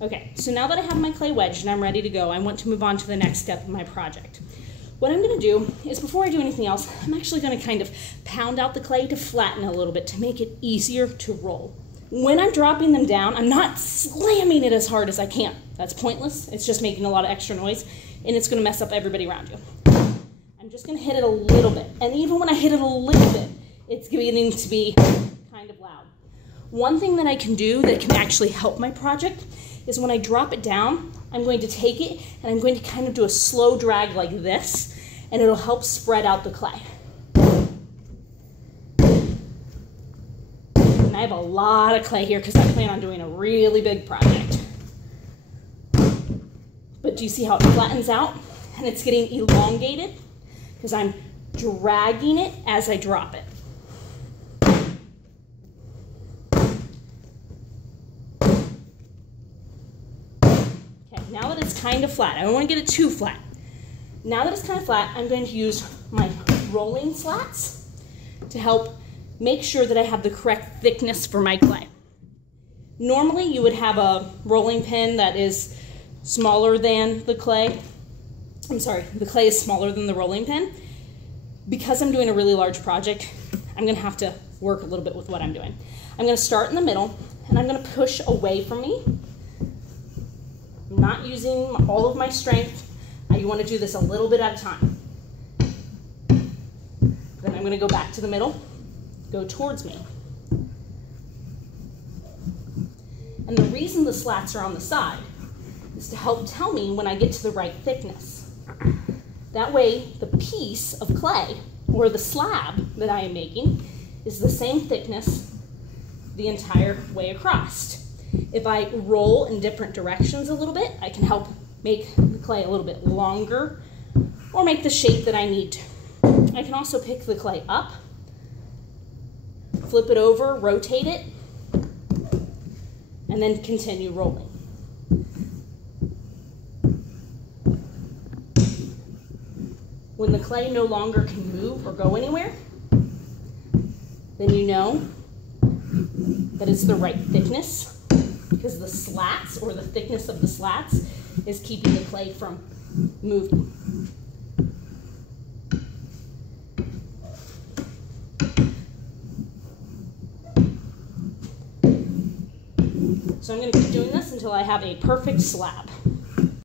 Okay, so now that I have my clay wedged and I'm ready to go, I want to move on to the next step of my project. What I'm going to do is, before I do anything else, I'm actually going to kind of pound out the clay to flatten it a little bit to make it easier to roll. When I'm dropping them down, I'm not slamming it as hard as I can. That's pointless. It's just making a lot of extra noise, and it's going to mess up everybody around you. I'm just going to hit it a little bit, and even when I hit it a little bit, it's beginning to be kind of loud. One thing that I can do that can actually help my project is when I drop it down, I'm going to take it and I'm going to kind of do a slow drag like this, and it'll help spread out the clay. And I have a lot of clay here because I plan on doing a really big project. But do you see how it flattens out and it's getting elongated? Because I'm dragging it as I drop it. Now that it's kind of flat, I don't want to get it too flat. Now that it's kind of flat, I'm going to use my rolling slats to help make sure that I have the correct thickness for my clay. Normally you would have a rolling pin that is smaller than the clay. I'm sorry, the clay is smaller than the rolling pin. Because I'm doing a really large project, I'm going to have to work a little bit with what I'm doing. I'm going to start in the middle and I'm going to push away from me. I'm not using all of my strength. You want to do this a little bit at a time. Then I'm going to go back to the middle, go towards me. And the reason the slats are on the side is to help tell me when I get to the right thickness. That way, the piece of clay, or the slab that I am making, is the same thickness the entire way across. If I roll in different directions a little bit, I can help make the clay a little bit longer or make the shape that I need to. I can also pick the clay up, flip it over, rotate it, and then continue rolling. When the clay no longer can move or go anywhere, then you know that it's the right thickness, because the slats, or the thickness of the slats, is keeping the clay from moving. So I'm going to keep doing this until I have a perfect slab.